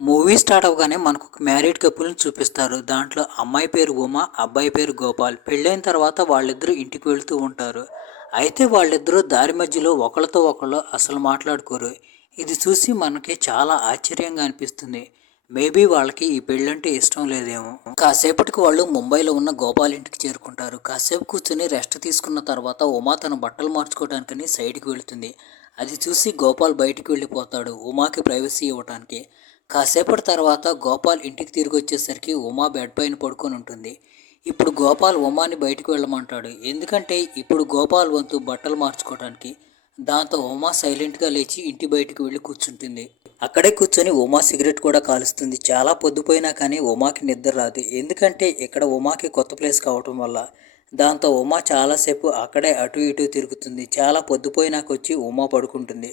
Movie start అవ్వగానే మనకు ఒక మ్యారీడ్ కపుల్ని చూపిస్తారు. దాంట్లో అమ్మాయి పేరు ఉమ, అబ్బాయి పేరు గోపాల్. పెళ్ళైన తర్వాత వాళ్ళిద్దరూ ఇంటికి వెళ్తూ ఉంటారు. అయితే వాళ్ళిద్దరూ దారి మధ్యలో ఒకళ్ళతో ఒకళ్ళు అసలు మాట్లాడుకోరు. ఇది చూసి మనకి చాలా ఆశ్చర్యంగా అనిపిస్తుంది. మేబీ వాళ్ళకి ఈ పెళ్ళంటే ఇష్టం లేదేమో. కాసేపటికి వాళ్ళు ముంబైలో ఉన్న గోపాల్ ఇంటికి చేరుకుంటారు. కాసేపు కూర్చొని రెస్ట్ తీసుకున్న తర్వాత ఉమా తన బట్టలు మార్చుకోవడానికని సైడ్కి వెళుతుంది. అది చూసి గోపాల్ బయటికి వెళ్ళిపోతాడు ఉమాకి ప్రైవసీ ఇవ్వడానికి. కాసేపటి తర్వాత గోపాల్ ఇంటికి తిరిగి వచ్చేసరికి ఉమా బెడ్ పైన పడుకొని ఉంటుంది. ఇప్పుడు గోపాల్ ఉమాని బయటికి వెళ్ళమంటాడు. ఎందుకంటే ఇప్పుడు గోపాల్ వంతు బట్టలు మార్చుకోవడానికి. దాంతో ఉమా సైలెంట్గా లేచి ఇంటి బయటికి వెళ్ళి కూర్చుంటుంది. అక్కడే కూర్చొని ఉమా సిగరెట్ కూడా కాలుస్తుంది. చాలా పొద్దుపోయినా కానీ ఉమాకి నిద్ర రాదు. ఎందుకంటే ఇక్కడ ఉమాకి కొత్త ప్లేస్ కావటం వల్ల. దాంతో ఉమా చాలాసేపు అక్కడే అటు ఇటు తిరుగుతుంది. చాలా పొద్దుపోయినాకొచ్చి ఉమా పడుకుంటుంది.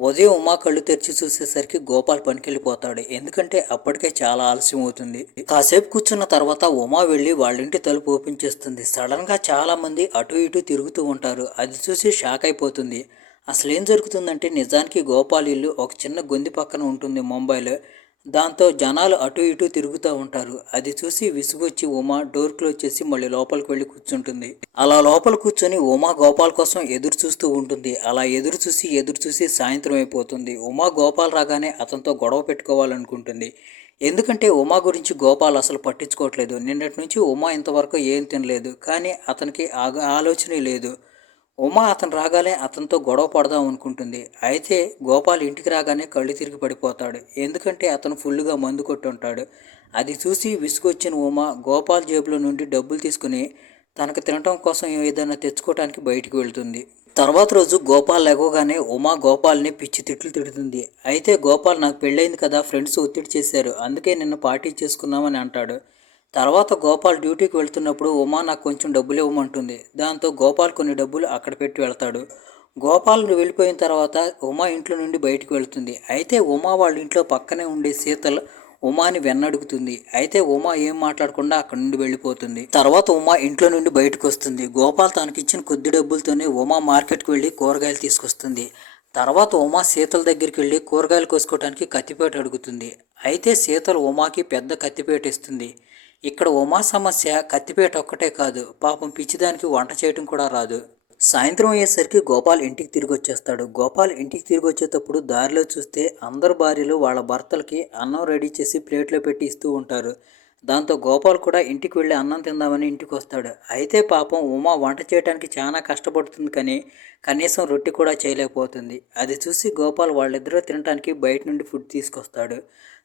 ఉదయం ఉమా కళ్ళు తెరిచి చూసేసరికి గోపాల్ పనికెళ్ళిపోతాడు. ఎందుకంటే అప్పటికే చాలా ఆలస్యం అవుతుంది. కాసేపు కూర్చున్న తర్వాత ఉమా వెళ్ళి వాళ్ళింటి తలుపు ఓపెన్ చేస్తుంది. సడన్గా చాలా మంది అటు ఇటు తిరుగుతూ ఉంటారు. అది చూసి షాక్ అయిపోతుంది. అసలు ఏం జరుగుతుందంటే నిజానికి గోపాల్ ఇల్లు ఒక చిన్న గొంది పక్కన ఉంటుంది ముంబైలో. దాంతో జనాలు అటు ఇటు తిరుగుతూ ఉంటారు. అది చూసి విసుగొచ్చి ఉమా డోర్ క్లోజ్ చేసి మళ్ళీ లోపలికి వెళ్ళి కూర్చుంటుంది. అలా లోపల కూర్చొని ఉమా గోపాల్ కోసం ఎదురు చూస్తూ ఉంటుంది. అలా ఎదురు చూసి సాయంత్రం అయిపోతుంది. ఉమా గోపాల్ రాగానే అతనితో గొడవ పెట్టుకోవాలనుకుంటుంది. ఎందుకంటే ఉమా గురించి గోపాల్ అసలు పట్టించుకోవట్లేదు. నిన్నటి నుంచి ఉమా ఇంతవరకు ఏం తినలేదు. కానీ అతనికి ఆలోచనే లేదు. ఉమా అతను రాగానే అతనితో గొడవ పడదాం అనుకుంటుంది. అయితే గోపాల్ ఇంటికి రాగానే కళ్ళు తిరిగి పడిపోతాడు. ఎందుకంటే అతను ఫుల్గా మందు కొట్టుంటాడు. అది చూసి విసుగొచ్చిన ఉమా గోపాల్ జేబులో నుండి డబ్బులు తీసుకుని తనకు తినటం కోసం ఏదైనా తెచ్చుకోవడానికి బయటికి వెళ్తుంది. తర్వాత రోజు గోపాల్ లేవగానే ఉమా గోపాల్ని పిచ్చి తిట్లు తిడుతుంది. అయితే గోపాల్ నాకు పెళ్ళైంది కదా, ఫ్రెండ్స్ ఒత్తిడి చేశారు, అందుకే నిన్న పార్టీ చేసుకున్నామని అంటాడు. తర్వాత గోపాల్ డ్యూటీకి వెళ్తున్నప్పుడు ఉమా నాకు కొంచెం డబ్బులు ఇవ్వమంటుంది. దాంతో గోపాల్ కొన్ని డబ్బులు అక్కడ పెట్టి వెళ్తాడు. గోపాల్ వెళ్ళిపోయిన తర్వాత ఉమా ఇంట్లో నుండి బయటకు వెళ్తుంది. అయితే ఉమా వాళ్ళ ఇంట్లో పక్కనే ఉండే శీతల్ ఉమాని వెన్నడుగుతుంది. అయితే ఉమా ఏం మాట్లాడకుండా అక్కడ నుండి వెళ్ళిపోతుంది. తర్వాత ఉమా ఇంట్లో నుండి బయటకు వస్తుంది. గోపాల్ తనకిచ్చిన కొద్ది డబ్బులతోనే ఉమా మార్కెట్కి వెళ్ళి కూరగాయలు తీసుకొస్తుంది. తర్వాత ఉమా శీతల్ దగ్గరికి వెళ్ళి కూరగాయలు కోసుకోవడానికి కత్తిపేట అడుగుతుంది. అయితే శీతల్ ఉమాకి పెద్ద కత్తిపేట ఇస్తుంది. ఇక్కడ ఉమా సమస్య కత్తిపేట ఒక్కటే కాదు, పాపం పిచ్చిదానికి వంట చేయటం కూడా రాదు. సాయంత్రం అయ్యేసరికి గోపాల్ ఇంటికి తిరిగి వచ్చేస్తాడు. గోపాల్ ఇంటికి తిరిగి వచ్చేటప్పుడు దారిలో చూస్తే అందరు భార్యలు వాళ్ళ భర్తలకి అన్నం రెడీ చేసి ప్లేట్లో పెట్టి ఇస్తూ ఉంటారు. దాంతో గోపాల్ కూడా ఇంటికి వెళ్ళి అన్నం తిందామని ఇంటికి వస్తాడు. అయితే పాపం ఉమా వంట చేయడానికి చాలా కష్టపడుతుంది, కానీ కనీసం రొట్టె కూడా చేయలేకపోతుంది. అది చూసి గోపాల్ వాళ్ళిద్దరూ తినడానికి బయట నుండి ఫుడ్ తీసుకొస్తాడు.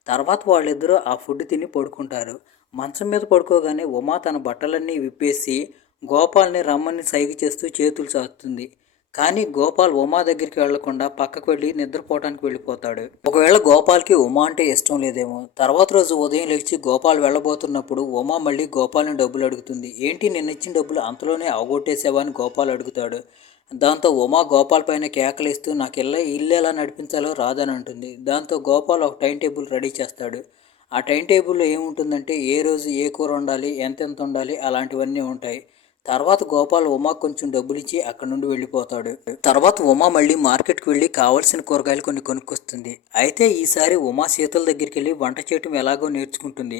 తర్వాత వాళ్ళిద్దరూ ఆ ఫుడ్ తిని పడుకుంటారు. మంచం మీద పడుకోగానే ఉమా తన బట్టలన్నీ విప్పేసి గోపాల్ని రమ్మని సైగ చేస్తూ చేతులు చాస్తుంది. కానీ గోపాల్ ఉమా దగ్గరికి వెళ్లకుండా పక్కకు వెళ్ళి నిద్రపోవడానికి వెళ్ళిపోతాడు. ఒకవేళ గోపాల్కి ఉమా అంటే ఇష్టం లేదేమో. తర్వాత రోజు ఉదయం లేచి గోపాల్ వెళ్ళబోతున్నప్పుడు ఉమా మళ్ళీ గోపాల్ని డబ్బులు అడుగుతుంది. ఏంటి నిన్న ఇచ్చిన డబ్బులు అంతలోనే అవగొట్టేసావా అని గోపాల్ అడుగుతాడు. దాంతో ఉమా గోపాల్ పైన కేకలేస్తూ నాకు ఇల్లు ఎలా నడిపించాలో రాదని అంటుంది. దాంతో గోపాల్ ఒక టైం టేబుల్ రెడీ చేస్తాడు. ఆ టైం టేబుల్లో ఏముంటుందంటే ఏ రోజు ఏ కూర వండాలి, ఎంతెంత వండాలి, అలాంటివన్నీ ఉంటాయి. తర్వాత గోపాల్ ఉమా కొంచెం డబ్బులు ఇచ్చి అక్కడ నుండి వెళ్ళిపోతాడు. తర్వాత ఉమా మళ్ళీ మార్కెట్కి వెళ్ళి కావాల్సిన కూరగాయలు కొన్ని కొనుక్కొస్తుంది. అయితే ఈసారి ఉమా శీతల దగ్గరికి వెళ్ళి వంట చేయటం ఎలాగో నేర్చుకుంటుంది.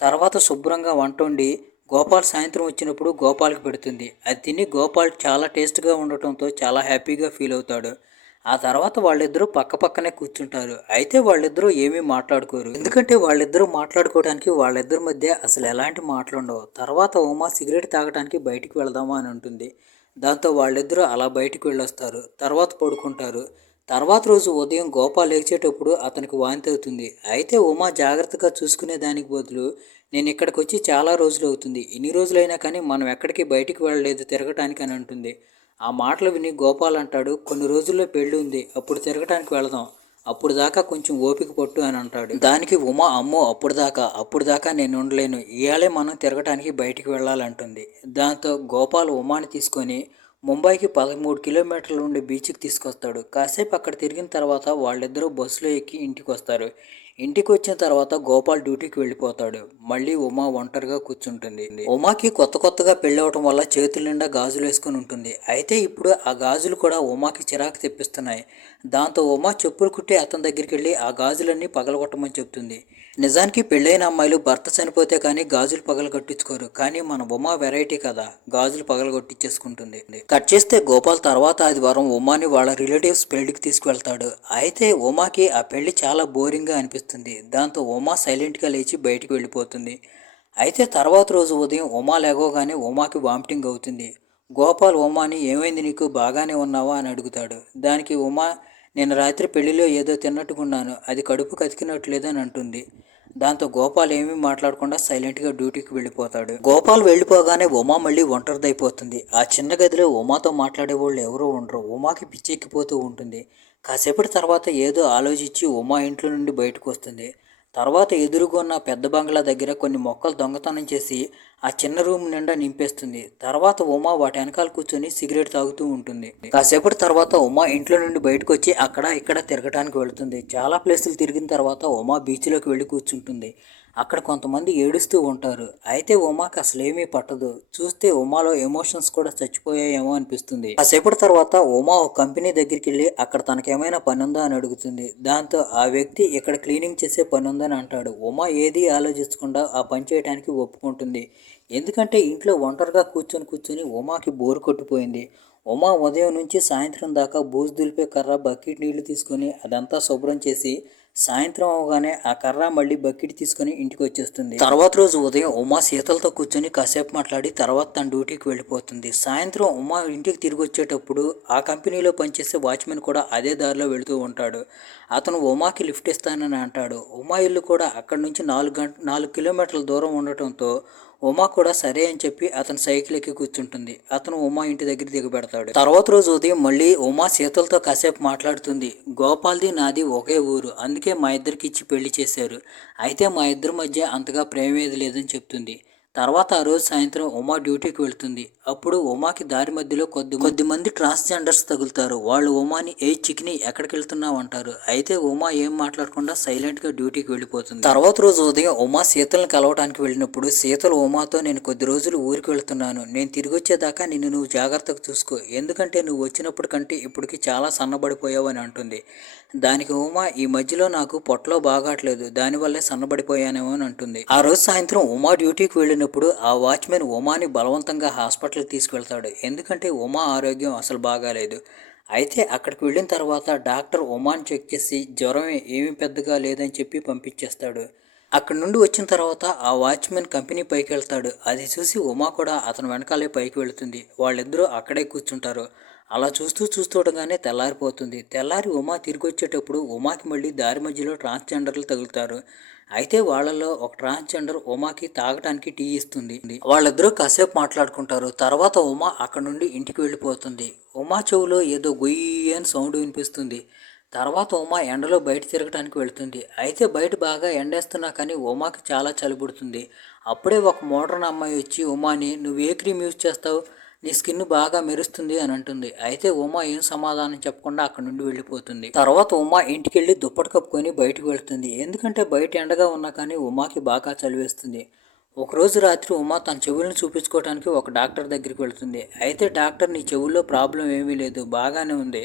తర్వాత శుభ్రంగా వంట వండి గోపాల్ సాయంత్రం వచ్చినప్పుడు గోపాల్కి పెడుతుంది. అది తిని గోపాల్ చాలా టేస్ట్గా ఉండటంతో చాలా హ్యాపీగా ఫీల్ అవుతాడు. ఆ తర్వాత వాళ్ళిద్దరూ పక్క పక్కనే కూర్చుంటారు. అయితే వాళ్ళిద్దరూ ఏమీ మాట్లాడుకోరు. ఎందుకంటే వాళ్ళిద్దరూ మాట్లాడుకోవడానికి వాళ్ళిద్దరి మధ్య అసలు ఎలాంటి మాటలు ఉండవు. తర్వాత ఉమా సిగరెట్ తాగడానికి బయటికి వెళ్దామా అని ఉంటుంది. దాంతో వాళ్ళిద్దరూ అలా బయటికి వెళ్ళొస్తారు. తర్వాత పడుకుంటారు. తర్వాత రోజు ఉదయం గోపాల్ లేచేటప్పుడు అతనికి వాంతి అవుతుంది. అయితే ఉమా జాగ్రత్తగా చూసుకునే దానికి బదులు నేను ఇక్కడికి వచ్చి చాలా రోజులు అవుతుంది, ఇన్ని రోజులైనా కానీ మనం ఎక్కడికి బయటికి వెళ్ళలేదు తిరగటానికి అని అంటుంది. ఆ మాటలు విని గోపాల్ అంటాడు, కొన్ని రోజుల్లో పెళ్ళి ఉంది, అప్పుడు తిరగటానికి వెళదాం, అప్పుడు దాకా కొంచెం ఓపిక పట్టు అని అంటాడు. దానికి ఉమా అమ్మో అప్పుడు దాకా నేను ఉండలేను, ఇవాళే మనం తిరగటానికి బయటికి వెళ్ళాలంటుంది. దాంతో గోపాల్ ఉమాని తీసుకొని ముంబైకి 13 కిలోమీటర్ల నుండి బీచ్కి తీసుకొస్తాడు. కాసేపు అక్కడ తిరిగిన తర్వాత వాళ్ళిద్దరూ బస్సులో ఎక్కి ఇంటికి వస్తారు. ఇంటికి వచ్చిన తర్వాత గోపాల్ డ్యూటీకి వెళ్ళిపోతాడు. మళ్ళీ ఉమా ఒంటరిగా కూర్చుంటుంది. ఉమాకి కొత్తగా పెళ్ళి అవటం వల్ల చేతుల నిండా గాజులు వేసుకుని ఉంటుంది. అయితే ఇప్పుడు ఆ గాజులు కూడా ఉమాకి చిరాకు తెప్పిస్తున్నాయి. దాంతో ఉమా చెప్పులు కుట్టి అతని దగ్గరికి వెళ్ళి ఆ గాజులన్నీ పగలగొట్టమని చెప్తుంది. నిజానికి పెళ్ళైన అమ్మాయిలు భర్త చనిపోతే కానీ గాజులు పగల కొట్టించుకోరు. కానీ మన ఉమా వెరైటీ కదా, గాజులు పగల కొట్టించేసుకుంటుంది. కట్ చేస్తే గోపాల్ తర్వాత ఆదివారం ఉమాని వాళ్ళ రిలేటివ్స్ పెళ్లికి తీసుకువెళ్తాడు. అయితే ఉమాకి ఆ పెళ్లి చాలా బోరింగ్గా అనిపిస్తుంది. దాంతో ఉమా సైలెంట్గా లేచి బయటికి వెళ్ళిపోతుంది. అయితే తర్వాత రోజు ఉదయం ఉమా లేవగానే ఉమాకి వామిటింగ్ అవుతుంది. గోపాల్ ఉమాని ఏమైంది, నీకు బాగానే ఉన్నావా అని అడుగుతాడు. దానికి ఉమా, నిన్న రాత్రి పెళ్లిలో ఏదో తిన్నట్టుకున్నాను, అది కడుపు కతికినట్లేదు అని అంటుంది. దాంతో గోపాల్ ఏమీ మాట్లాడకుండా సైలెంట్గా డ్యూటీకి వెళ్ళిపోతాడు. గోపాల్ వెళ్ళిపోగానే ఉమా మళ్ళీ ఒంటరిదైపోతుంది. ఆ చిన్న గదిలో ఉమాతో మాట్లాడే వాళ్ళు ఎవరూ ఉండరు. ఉమాకి పిచ్చెక్కిపోతూ ఉంటుంది. కాసేపటి తర్వాత ఏదో ఆలోచించి ఉమా ఇంట్లో నుండి బయటకు వస్తుంది. తర్వాత ఎదురుగున్న పెద్ద బంగ్లా దగ్గర కొన్ని మొక్కలు దొంగతనం చేసి ఆ చిన్న రూమ్ నిండా నింపేస్తుంది. తర్వాత ఉమా వాటి వెనకాల కూర్చొని సిగరెట్ తాగుతూ ఉంటుంది. కాసేపటి తర్వాత ఉమా ఇంట్లో నుండి బయటకు వచ్చి అక్కడ ఇక్కడ తిరగటానికి వెళుతుంది. చాలా ప్లేసులు తిరిగిన తర్వాత ఉమా బీచ్లోకి వెళ్ళి కూర్చుంటుంది. అక్కడ కొంతమంది ఏడుస్తూ ఉంటారు. అయితే ఉమాకి అసలేమీ పట్టదు. చూస్తే ఉమాలో ఎమోషన్స్ కూడా చచ్చిపోయాయేమో అనిపిస్తుంది. కాసేపటి తర్వాత ఉమా ఒక కంపెనీ దగ్గరికి వెళ్ళి అక్కడ తనకేమైనా పని ఉందా అని అడుగుతుంది. దాంతో ఆ వ్యక్తి ఇక్కడ క్లీనింగ్ చేసే పని ఉందని అంటాడు. ఉమా ఏది ఆలోచించకుండా ఆ పని చేయడానికి ఒప్పుకుంటుంది. ఎందుకంటే ఇంట్లో ఒంటరిగా కూర్చొని ఉమాకి బోరు కొట్టిపోయింది. ఉమా ఉదయం నుంచి సాయంత్రం దాకా బూజు దులిపే కర్ర బకెట్ నీళ్లు తీసుకొని అదంతా శుభ్రం చేసి సాయంత్రం అవగానే ఆ కర్ర మళ్ళీ బకెట్ తీసుకొని ఇంటికి వచ్చేస్తుంది. తర్వాత రోజు ఉదయం ఉమా శీతలతో కూర్చొని కాసేపు మాట్లాడి తర్వాత తన డ్యూటీకి వెళ్ళిపోతుంది. సాయంత్రం ఉమా ఇంటికి తిరిగి వచ్చేటప్పుడు ఆ కంపెనీలో పనిచేసే వాచ్మెన్ కూడా అదే దారిలో వెళుతూ ఉంటాడు. అతను ఉమాకి లిఫ్ట్ ఇస్తానని అంటాడు. ఉమా ఇల్లు కూడా అక్కడి నుంచి 4 కిలోమీటర్ల దూరం ఉండటంతో ఉమా కూడా సరే అని చెప్పి అతను సైకిల్ ఎక్కి కూర్చుంటుంది. అతను ఉమా ఇంటి దగ్గర దిగబెడతాడు. తర్వాత రోజు ఉదయం మళ్ళీ ఉమా శీతలతో కాసేపు మాట్లాడుతుంది. గోపాల్ది నాది ఒకే ఊరు, అందుకే మా ఇద్దరికి ఇచ్చి పెళ్లి చేశారు. అయితే మా ఇద్దరి మధ్య అంతగా ప్రేమ ఏది లేదని చెప్తుంది. తర్వాత ఆ రోజు సాయంత్రం ఉమా డ్యూటీకి వెళ్తుంది. అప్పుడు ఉమాకి దారి మధ్యలో కొద్ది మంది ట్రాన్స్జెండర్స్ తగులుతారు. వాళ్ళు ఉమాని ఏ చిక్ని ఎక్కడికి వెళ్తున్నావు అంటారు. అయితే ఉమా ఏం మాట్లాడకుండా సైలెంట్గా డ్యూటీకి వెళ్ళిపోతుంది. తర్వాత రోజు ఉదయం ఉమా శీతల్ని కలవడానికి వెళ్ళినప్పుడు శీతల్ ఉమాతో, నేను కొద్ది రోజులు ఊరికి వెళ్తున్నాను, నేను తిరిగి వచ్చేదాకా నిన్ను నువ్వు జాగ్రత్తగా చూసుకో, ఎందుకంటే నువ్వు వచ్చినప్పటి కంటే ఇప్పటికి చాలా సన్నబడిపోయావు అని అంటుంది. దానికి ఉమా, ఈ మధ్యలో నాకు పొట్టలో బాగాట్లేదు, దానివల్లే సన్నబడిపోయానేమో అని అంటుంది. ఆ రోజు సాయంత్రం ఉమా డ్యూటీకి వెళ్ళినప్పుడు ఆ వాచ్మెన్ ఉమాని బలవంతంగా హాస్పిటల్కి తీసుకెళ్తాడు. ఎందుకంటే ఉమా ఆరోగ్యం అసలు బాగాలేదు. అయితే అక్కడికి వెళ్ళిన తర్వాత డాక్టర్ ఉమాని చెక్ చేసి జ్వరం ఏమీ పెద్దగా లేదని చెప్పి పంపించేస్తాడు. అక్కడి నుండి వచ్చిన తర్వాత ఆ వాచ్మెన్ కంపెనీ పైకి వెళ్తాడు. అది చూసి ఉమా కూడా అతను వెనకాలే పైకి వెళుతుంది. వాళ్ళిద్దరూ అక్కడే కూర్చుంటారు. అలా చూస్తుండగానే తెల్లారిపోతుంది. తెల్లారి ఉమా తిరిగి వచ్చేటప్పుడు ఉమాకి మళ్ళీ దారి మధ్యలో ట్రాన్స్జెండర్లు తగులుతారు. అయితే వాళ్ళలో ఒక ట్రాన్స్జెండర్ ఉమాకి తాగటానికి టీ ఇస్తుంది. వాళ్ళిద్దరూ కాసేపు మాట్లాడుకుంటారు. తర్వాత ఉమా అక్కడ నుండి ఇంటికి వెళ్ళిపోతుంది. ఉమా చెవులో ఏదో గొయ్యి అని సౌండ్ వినిపిస్తుంది. తర్వాత ఉమా ఎండలో బయట తిరగటానికి వెళ్తుంది. అయితే బయట బాగా ఎండేస్తున్నా కానీ ఉమాకి చాలా చలిపుడుతుంది. అప్పుడే ఒక మోడర్న్ అమ్మాయి వచ్చి ఉమాని, నువ్వు ఏ క్రీమ్ యూజ్ చేస్తావు, నీ స్కిన్ బాగా మెరుస్తుంది అని అంటుంది. అయితే ఉమా ఏం సమాధానం చెప్పకుండా అక్కడ నుండి వెళ్ళిపోతుంది. తర్వాత ఉమా ఇంటికి వెళ్ళి దుప్పటి కప్పుకొని బయటకు వెళ్తుంది. ఎందుకంటే బయట ఎండగా ఉన్నా కానీ ఉమాకి బాగా చలివేస్తుంది. ఒకరోజు రాత్రి ఉమా తన చెవులను చూపించుకోవడానికి ఒక డాక్టర్ దగ్గరికి వెళ్తుంది. అయితే డాక్టర్, నీ చెవుల్లో ప్రాబ్లం ఏమీ లేదు, బాగానే ఉంది,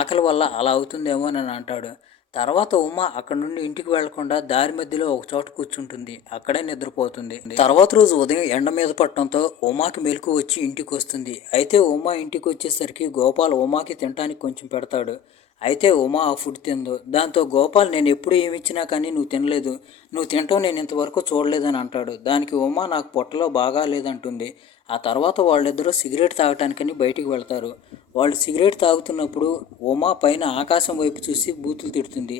ఆకలి వల్ల అలా అవుతుందేమో అని అంటాడు. తర్వాత ఉమా అక్కడ నుండి ఇంటికి వెళ్లకుండా దారి మధ్యలో ఒక చోట కూర్చుంటుంది. అక్కడే నిద్రపోతుంది. తర్వాత రోజు ఉదయం ఎండ మీద పడటంతో ఉమాకి మెలకు వచ్చి ఇంటికి వస్తుంది. అయితే ఉమా ఇంటికి వచ్చేసరికి గోపాల్ ఉమాకి తినడానికి కొంచెం పెడతాడు. అయితే ఉమా ఆ ఫుడ్ తిందు. దాంతో గోపాల్, నేను ఎప్పుడు ఏమి ఇచ్చినా కానీ నువ్వు తినలేదు, నువ్వు తినటం నేను ఇంతవరకు చూడలేదని అంటాడు. దానికి ఉమా, నాకు పొట్టలో బాగా లేదంటుంది. ఆ తర్వాత వాళ్ళిద్దరూ సిగరెట్ తాగటానికని బయటికి వెళ్తారు. వాళ్ళు సిగరెట్ తాగుతున్నప్పుడు ఉమా పైన ఆకాశం వైపు చూసి బూతులు తిడుతుంది.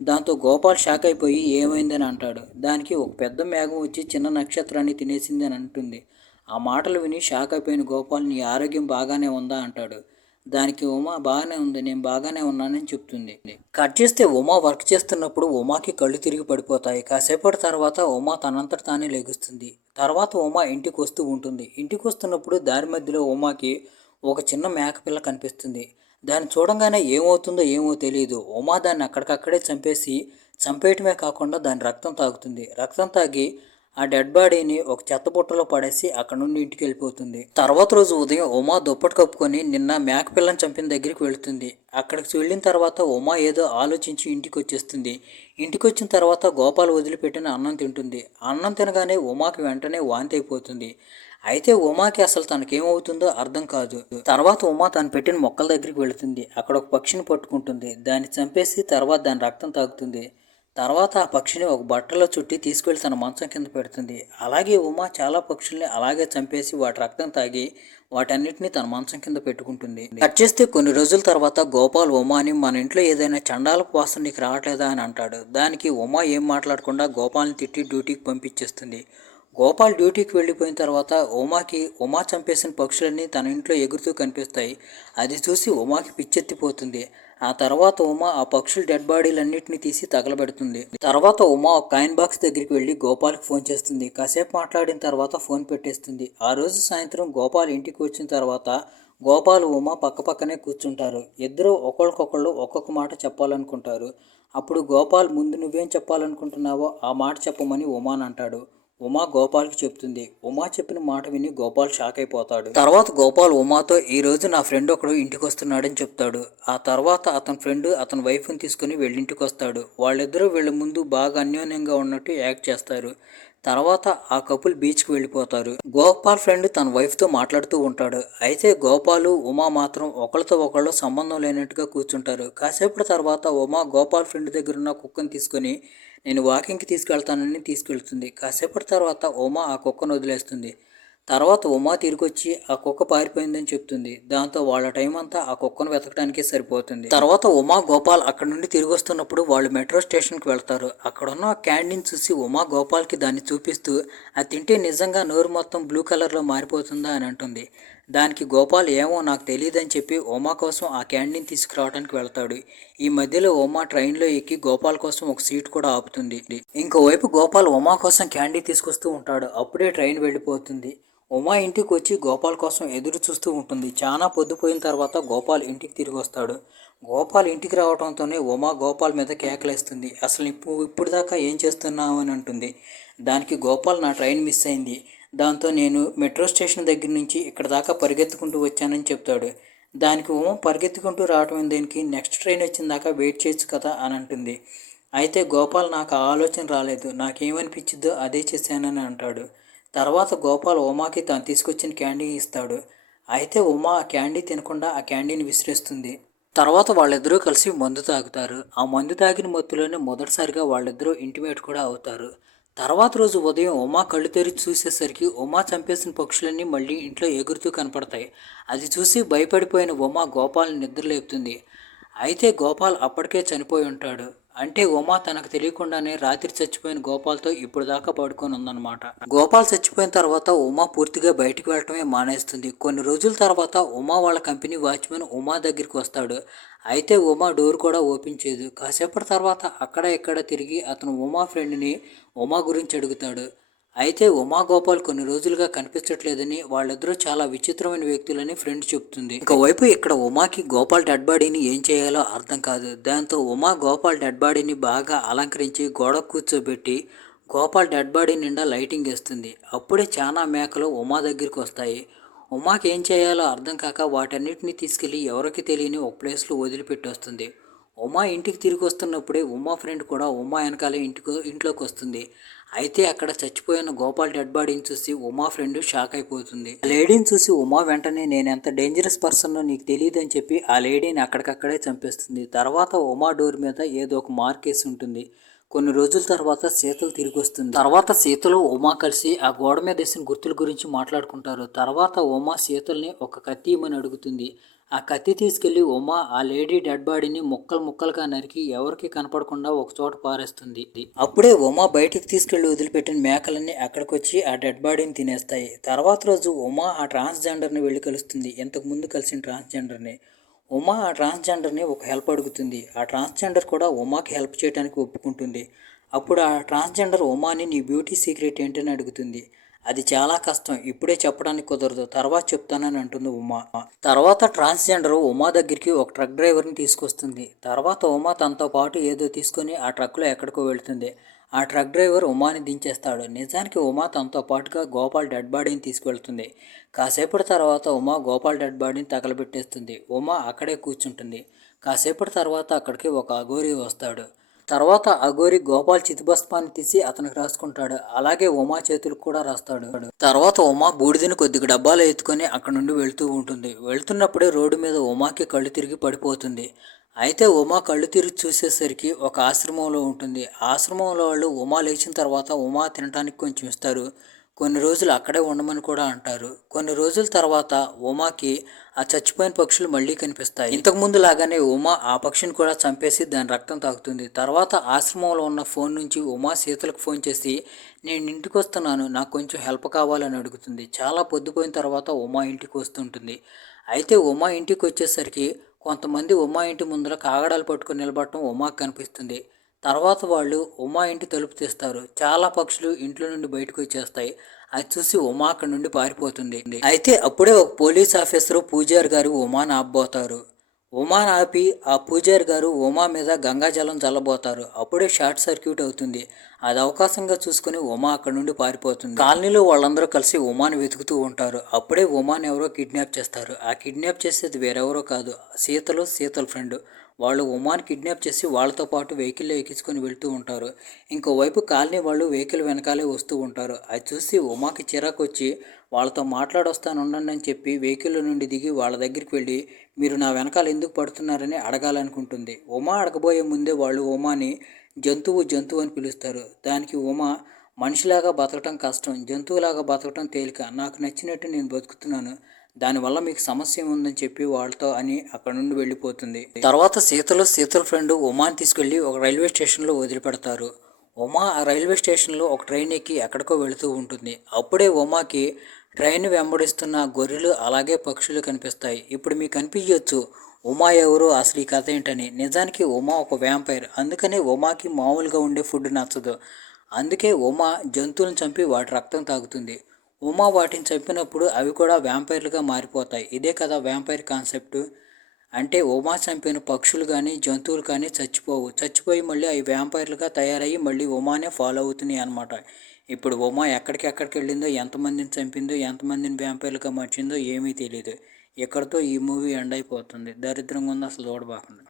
దాంతో గోపాల్ షాక్ అయిపోయి ఏమైందని అంటాడు. దానికి ఒక పెద్ద మేఘం వచ్చి చిన్న నక్షత్రాన్ని తినేసింది అని అంటుంది. ఆ మాటలు విని షాక్ అయిపోయిన గోపాల్, నీ ఆరోగ్యం బాగానే ఉందా అంటాడు. దానికి ఉమా, బాగానే ఉంది, నేను బాగానే ఉన్నానని చెప్తుంది. కట్ చేస్తే ఉమా వర్క్ చేస్తున్నప్పుడు ఉమాకి కళ్ళు తిరిగి పడిపోతాయి. కాసేపటి తర్వాత ఉమా తనంతట తానే లెగుస్తుంది. తర్వాత ఉమా ఇంటికి వస్తూ ఉంటుంది. ఇంటికి వస్తున్నప్పుడు దారి మధ్యలో ఉమాకి ఒక చిన్న మేకపిల్ల కనిపిస్తుంది. దాన్ని చూడంగానే ఏమవుతుందో ఏమో తెలియదు. ఉమా దాన్ని అక్కడికక్కడే చంపేసి చంపేయటమే కాకుండా దాని రక్తం తాగుతుంది. రక్తం తాగి ఆ డెడ్ బాడీని ఒక చెత్తబుట్టలో పడేసి అక్కడ నుండి ఇంటికి వెళ్ళిపోతుంది. తర్వాత రోజు ఉదయం ఉమా దుప్పటి కప్పుకొని నిన్న మేక పిల్లని చంపిన దగ్గరికి వెళుతుంది. అక్కడికి వెళ్ళిన తర్వాత ఉమా ఏదో ఆలోచించి ఇంటికి వచ్చేస్తుంది. ఇంటికి వచ్చిన తర్వాత గోపాల్ వదిలిపెట్టిన అన్నం తింటుంది. అన్నం తినగానే ఉమాకి వెంటనే వాంతి అయిపోతుంది. అయితే ఉమాకి అసలు తనకేమవుతుందో అర్థం కాదు. తర్వాత ఉమా తను పెట్టిన మొక్కల దగ్గరికి వెళుతుంది. అక్కడ ఒక పక్షిని పట్టుకుంటుంది. దాన్ని చంపేసి తర్వాత దాని రక్తం తాగుతుంది. తర్వాత ఆ పక్షిని ఒక బట్టలో చుట్టి తీసుకెళ్లి తన మంచం కింద పెడుతుంది. అలాగే ఉమా చాలా పక్షుల్ని అలాగే చంపేసి వాటి రక్తం తాగి వాటన్నిటిని తన మంచం కింద పెట్టుకుంటుంది. కట్ చేస్తే కొన్ని రోజుల తర్వాత గోపాల్ ఉమాని మన ఇంట్లో ఏదైనా చండాలపు వాసన నీకు రావట్లేదా అని అంటాడు. దానికి ఉమా ఏం మాట్లాడకుండా గోపాల్ని తిట్టి డ్యూటీకి పంపించేస్తుంది. గోపాల్ డ్యూటీకి వెళ్ళిపోయిన తర్వాత ఉమా చంపేసిన పక్షులన్నీ తన ఇంట్లో ఎగురుతూ కనిపిస్తాయి. అది చూసి ఉమాకి పిచ్చెత్తిపోతుంది. ఆ తర్వాత ఉమా ఆ పక్షుల డెడ్ బాడీలన్నింటినీ తీసి తగలబెడుతుంది. తర్వాత ఉమా ఒక కాయిన్ బాక్స్ దగ్గరికి వెళ్ళి గోపాల్కి ఫోన్ చేస్తుంది. కాసేపు మాట్లాడిన తర్వాత ఫోన్ పెట్టేస్తుంది. ఆ రోజు సాయంత్రం గోపాల్ ఇంటికి వచ్చిన తర్వాత గోపాల్ ఉమా పక్కపక్కనే కూర్చుంటారు. ఇద్దరు ఒకళ్ళకొకళ్ళు ఒక్కొక్క మాట చెప్పాలనుకుంటారు. అప్పుడు గోపాల్ ముందు నువ్వేం చెప్పాలనుకుంటున్నావో ఆ మాట చెప్పమని ఉమాని అంటాడు. ఉమా గోపాల్కి చెప్తుంది. ఉమా చెప్పిన మాట విని గోపాల్ షాక్ అయిపోతాడు. తర్వాత గోపాల్ ఉమాతో ఈ రోజు నా ఫ్రెండ్ ఒకడు ఇంటికి వస్తున్నాడని చెప్తాడు. ఆ తర్వాత అతని ఫ్రెండ్ అతని వైఫ్ని తీసుకుని వీళ్ళింటికి వస్తాడు. వాళ్ళిద్దరూ వీళ్ళ ముందు బాగా అన్యోన్యంగా ఉన్నట్టు యాక్ట్ చేస్తారు. తర్వాత ఆ కపుల్ బీచ్కి వెళ్ళిపోతారు. గోపాల్ ఫ్రెండ్ తన వైఫ్తో మాట్లాడుతూ ఉంటాడు. అయితే గోపాలు ఉమా మాత్రం ఒకరితో ఒకళ్ళు సంబంధం లేనట్టుగా కూర్చుంటారు. కాసేపటి తర్వాత ఉమా గోపాల్ ఫ్రెండ్ దగ్గర ఉన్న కుక్కని తీసుకొని నేను వాకింగ్కి తీసుకెళ్తానని తీసుకెళ్తుంది. కాసేపటి తర్వాత ఉమా ఆ కుక్కను వదిలేస్తుంది. తర్వాత ఉమా తిరిగొచ్చి ఆ కుక్క పారిపోయిందని చెప్తుంది. దాంతో వాళ్ళ టైం అంతా ఆ కుక్కను వెతకడానికే సరిపోతుంది. తర్వాత ఉమా గోపాల్ అక్కడ నుండి తిరిగి వస్తున్నప్పుడు వాళ్ళు మెట్రో స్టేషన్కి వెళ్తారు. అక్కడున్న క్యాండిని చూసి ఉమా గోపాల్కి దాన్ని చూపిస్తూ అది తింటే నిజంగా నోరు మొత్తం బ్లూ కలర్లో మారిపోతుందా అని అంటుంది. దానికి గోపాల్ ఏమో నాకు తెలియదని చెప్పి ఉమా కోసం ఆ క్యాండిని తీసుకురావడానికి వెళ్తాడు. ఈ మధ్యలో ఉమా ట్రైన్లో ఎక్కి గోపాల్ కోసం ఒక సీట్ కూడా ఆపుతుంది. ఇంకోవైపు గోపాల్ ఉమా కోసం క్యాండీ తీసుకొస్తూ ఉంటాడు. అప్పుడే ట్రైన్ వెళ్ళిపోతుంది. ఉమా ఇంటికి వచ్చి గోపాల్ కోసం ఎదురు చూస్తూ ఉంటుంది. చాలా పొద్దుపోయిన తర్వాత గోపాల్ ఇంటికి తిరిగి వస్తాడు. గోపాల్ ఇంటికి రావడంతోనే ఉమా గోపాల్ మీద కేకలేస్తుంది. అసలు ఇప్పుడు దాకా ఏం చేస్తున్నావు అని అంటుంది. దానికి గోపాల్ నా ట్రైన్ మిస్ అయింది. దాంతో నేను మెట్రో స్టేషన్ దగ్గర నుంచి ఇక్కడ దాకా పరిగెత్తుకుంటూ వచ్చానని చెప్తాడు. దానికి ఉమా పరిగెత్తుకుంటూ రావడం దేనికి, నెక్స్ట్ ట్రైన్ వచ్చిన దాకా వెయిట్ చేయొచ్చు కదా అని అంటుంది. అయితే గోపాల్ నాకు ఆ ఆలోచన రాలేదు, నాకేమనిపించిద్దో అదే చేశానని అంటాడు. తర్వాత గోపాల్ ఉమాకి తాను తీసుకొచ్చిన క్యాండీ ఇస్తాడు. అయితే ఉమా ఆ క్యాండీ తినకుండా ఆ క్యాండీని విసిరేస్తుంది. తర్వాత వాళ్ళిద్దరూ కలిసి మందు తాగుతారు. ఆ మందు తాగిన మత్తులోనే మొదటిసారిగా వాళ్ళిద్దరూ ఇంటిమేట్ కూడా అవుతారు. తర్వాత రోజు ఉదయం ఉమా కళ్ళు తెరిచి చూసేసరికి ఉమా చంపేసిన పక్షులన్నీ మళ్ళీ ఇంట్లో ఎగురుతూ కనపడతాయి. అది చూసి భయపడిపోయిన ఉమా గోపాల్ని నిద్రలేపుతుంది. అయితే గోపాల్ అప్పటికే చనిపోయి ఉంటాడు. అంటే ఉమా తనకు తెలియకుండానే రాత్రి చచ్చిపోయిన గోపాల్తో ఇప్పుడు దాకా పడుకొని ఉందన్నమాట. గోపాల్ చచ్చిపోయిన తర్వాత ఉమా పూర్తిగా బయటికి వెళ్ళటమే మానేస్తుంది. కొన్ని రోజుల తర్వాత ఉమా వాళ్ళ కంపెనీ వాచ్మెన్ ఉమా దగ్గరికి వస్తాడు. అయితే ఉమా డోర్ కూడా ఓపెన్ చేయదు. కాసేపటి తర్వాత అక్కడ ఇక్కడ తిరిగి అతను ఉమా ఫ్రెండ్ని ఉమా గురించి అడుగుతాడు. అయితే ఉమా గోపాల్ కొన్ని రోజులుగా కనిపించట్లేదని, వాళ్ళిద్దరూ చాలా విచిత్రమైన వ్యక్తులని ఫ్రెండ్ చెప్తుంది. ఇంకోవైపు ఇక్కడ ఉమాకి గోపాల్ డెడ్ బాడీని ఏం చేయాలో అర్థం కాదు. దాంతో ఉమా గోపాల్ డెడ్ బాడీని బాగా అలంకరించి గోడకు కూర్చోబెట్టి గోపాల్ డెడ్ బాడీ నిండా లైటింగ్ వేస్తుంది. అప్పుడే చాలా మేకలు ఉమా దగ్గరికి వస్తాయి. ఉమాకి ఏం చేయాలో అర్థం కాక వాటన్నిటిని తీసుకెళ్లి ఎవరికి తెలియని ఒక ప్లేస్లో వదిలిపెట్టి వస్తుంది. ఉమా ఇంటికి తిరిగి వస్తున్నప్పుడే ఉమా ఫ్రెండ్ కూడా ఉమా వెనకాలే ఇంట్లోకి వస్తుంది. అయితే అక్కడ చచ్చిపోయిన గోపాల్ డెడ్ బాడీని చూసి ఉమా ఫ్రెండ్ షాక్ అయిపోతుంది. ఆ లేడీని చూసి ఉమా వెంటనే నేను ఎంత డేంజరస్ పర్సన్నో నీకు తెలియదని చెప్పి ఆ లేడీని అక్కడికక్కడే చంపేస్తుంది. తర్వాత ఉమా డోర్ మీద ఏదో ఒక మార్క్ వేసి ఉంటుంది. కొన్ని రోజుల తర్వాత శీతలు తిరిగి వస్తుంది. తర్వాత శీతలు ఉమా కలిసి ఆ గోడ మీద వేసిన గుర్తుల గురించి మాట్లాడుకుంటారు. తర్వాత ఉమా శీతల్ని ఒక కత్తి ఇమ్మని అడుగుతుంది. ఆ కత్తి తీసుకెళ్లి ఉమా ఆ లేడీ డెడ్ బాడీని ముక్కలు ముక్కలుగా నరికి ఎవరికి కనపడకుండా ఒక చోట పారేస్తుంది. అప్పుడే ఉమా బయటికి తీసుకెళ్లి వదిలిపెట్టిన మేకలన్నీ అక్కడికి వచ్చి ఆ డెడ్ బాడీని తినేస్తాయి. తర్వాత రోజు ఉమా ఆ ట్రాన్స్జెండర్ని వెళ్ళి కలుస్తుంది. ఇంతకు ముందు కలిసిన ట్రాన్స్జెండర్ని. ఉమా ఆ ట్రాన్స్జెండర్ని ఒక హెల్ప్ అడుగుతుంది. ఆ ట్రాన్స్జెండర్ కూడా ఉమాకి హెల్ప్ చేయడానికి ఒప్పుకుంటుంది. అప్పుడు ఆ ట్రాన్స్జెండర్ ఉమాని నీ బ్యూటీ సీక్రెట్ ఏంటని అడుగుతుంది. అది చాలా కష్టం, ఇప్పుడే చెప్పడానికి కుదరదు, తర్వాత చెప్తానని అంటుంది ఉమా. తర్వాత ట్రాన్స్జెండర్ ఉమా దగ్గరికి ఒక ట్రక్ డ్రైవర్ని తీసుకొస్తుంది. తర్వాత ఉమా తనతో పాటు ఏదో తీసుకొని ఆ ట్రక్లో ఎక్కడికో వెళ్తుంది. ఆ ట్రక్ డ్రైవర్ ఉమాని దించేస్తాడు. నిజానికి ఉమా తనతో పాటుగా గోపాల్ డెడ్ బాడీని తీసుకువెళ్తుంది. కాసేపటి తర్వాత ఉమా గోపాల్ డెడ్ బాడీని తగలబెట్టేస్తుంది. ఉమా అక్కడే కూర్చుంటుంది. కాసేపటి తర్వాత అక్కడికి ఒక అఘోరి వస్తాడు. తర్వాత అఘోరి గోపాల్ చితిభస్మాన్ని తీసి అతనికి రాసుకుంటాడు. అలాగే ఉమా చేతులకు కూడా రాస్తాడు. తర్వాత ఉమా బూడిదని కొద్దిగా డబ్బాలో ఎత్తుకొని అక్కడ నుండి వెళ్తూ ఉంటుంది. వెళ్తున్నప్పుడే రోడ్డు మీద ఉమాకి కళ్ళు తిరిగి పడిపోతుంది. అయితే ఉమా కళ్ళు తిరిగి చూసేసరికి ఒక ఆశ్రమంలో ఉంటుంది. ఆశ్రమంలో వాళ్ళు ఉమా లేచిన తర్వాత ఉమా తినడానికి కొంచెం ఇస్తారు. కొన్ని రోజులు అక్కడే ఉండమని కూడా అంటారు. కొన్ని రోజుల తర్వాత ఉమాకి ఆ చచ్చిపోయిన పక్షులు మళ్ళీ కనిపిస్తాయి. ఇంతకుముందు లాగానే ఉమా ఆ పక్షిని కూడా చంపేసి దాని రక్తం తాగుతుంది. తర్వాత ఆశ్రమంలో ఉన్న ఫోన్ నుంచి ఉమా సీతలకు ఫోన్ చేసి, నేను ఇంటికి వస్తున్నాను, నాకు కొంచెం హెల్ప్ కావాలని అడుగుతుంది. చాలా పొద్దుపోయిన తర్వాత ఉమా ఇంటికి వస్తుంటుంది. అయితే ఉమా ఇంటికి వచ్చేసరికి కొంతమంది ఉమా ఇంటి ముందర కాగడాలు పట్టుకుని నిలబడటం ఉమాకు కనిపిస్తుంది. తర్వాత వాళ్ళు ఉమా ఇంటి తలుపు తీస్తారు. చాలా పక్షులు ఇంట్లో నుండి బయటకు వచ్చేస్తాయి. అది చూసి ఉమా అక్కడి నుండి పారిపోతుంది. అయితే అప్పుడే ఒక పోలీస్ ఆఫీసరు పూజారి గారు ఉమాను ఆపబోతారు. ఉమాను ఆపి ఆ పూజారి గారు ఉమా మీద గంగాజలం చల్లబోతారు. అప్పుడే షార్ట్ సర్క్యూట్ అవుతుంది. అది అవకాశంగా చూసుకుని ఉమా అక్కడి నుండి పారిపోతుంది. కాలనీలో వాళ్ళందరూ కలిసి ఉమాను వెతుకుతూ ఉంటారు. అప్పుడే ఉమాను ఎవరో కిడ్నాప్ చేస్తారు. ఆ కిడ్నాప్ చేసేది వేరెవరో కాదు, సీతల ఫ్రెండ్. వాళ్ళు ఉమాని కిడ్నాప్ చేసి వాళ్ళతో పాటు వెహికల్లో ఎక్కించుకొని వెళ్తూ ఉంటారు. ఇంకోవైపు కాలనీ వాళ్ళు వెహికల్ వెనకాలే వస్తూ ఉంటారు. అది చూసి ఉమాకి చిరాకు వచ్చి వాళ్ళతో మాట్లాడొస్తాను ఉండండి అని చెప్పి వెహికల్లో నుండి దిగి వాళ్ళ దగ్గరికి వెళ్ళి, మీరు నా వెనకాల ఎందుకు పడుతున్నారని అడగాలనుకుంటుంది. ఉమా అడగబోయే ముందే వాళ్ళు ఉమాని జంతువు అని పిలుస్తారు. దానికి ఉమా, మనిషిలాగా బతకటం కష్టం, జంతువులాగా బతకటం తేలిక, నాకు నచ్చినట్టు నేను బతుకుతున్నాను, దానివల్ల మీకు సమస్య ఉందని చెప్పి వాళ్ళతో అని అక్కడ నుండి వెళ్ళిపోతుంది. తర్వాత సీతల ఫ్రెండ్ ఉమాని తీసుకెళ్ళి ఒక రైల్వే స్టేషన్లో వదిలిపెడతారు. ఉమా ఆ రైల్వే స్టేషన్లో ఒక ట్రైన్ ఎక్కి ఎక్కడికో వెళుతూ ఉంటుంది. అప్పుడే ఉమాకి ట్రైన్ వెంబడిస్తున్న గొర్రెలు అలాగే పక్షులు కనిపిస్తాయి. ఇప్పుడు మీకు కనిపించవచ్చు ఉమా ఎవరు, అసలు ఈ కథ ఏంటని. నిజానికి ఉమా ఒక వ్యాంపైర్. అందుకనే ఉమాకి మామూలుగా ఉండే ఫుడ్ నచ్చదు. అందుకే ఉమా జంతువులను చంపి వాటి రక్తం తాగుతుంది. ఉమా వాటిని చంపినప్పుడు అవి కూడా వ్యాంపైర్లుగా మారిపోతాయి. ఇదే కదా వ్యాంపైర్ కాన్సెప్ట్. అంటే ఉమా చంపిన పక్షులు కానీ జంతువులు కానీ చచ్చిపోవు. చచ్చిపోయి మళ్ళీ అవి వ్యాంపైర్లుగా తయారయ్యి మళ్ళీ ఉమానే ఫాలో అవుతున్నాయి అన్నమాట. ఇప్పుడు ఉమా ఎక్కడికి వెళ్ళిందో, ఎంతమందిని చంపిందో, ఎంతమందిని వ్యాంపైర్లుగా మార్చిందో ఏమీ తెలియదు. ఇక్కడితో ఈ మూవీ ఎండ్ అయిపోతుంది. దరిద్రంగా ఉంది, అసలు చూడబాకండి.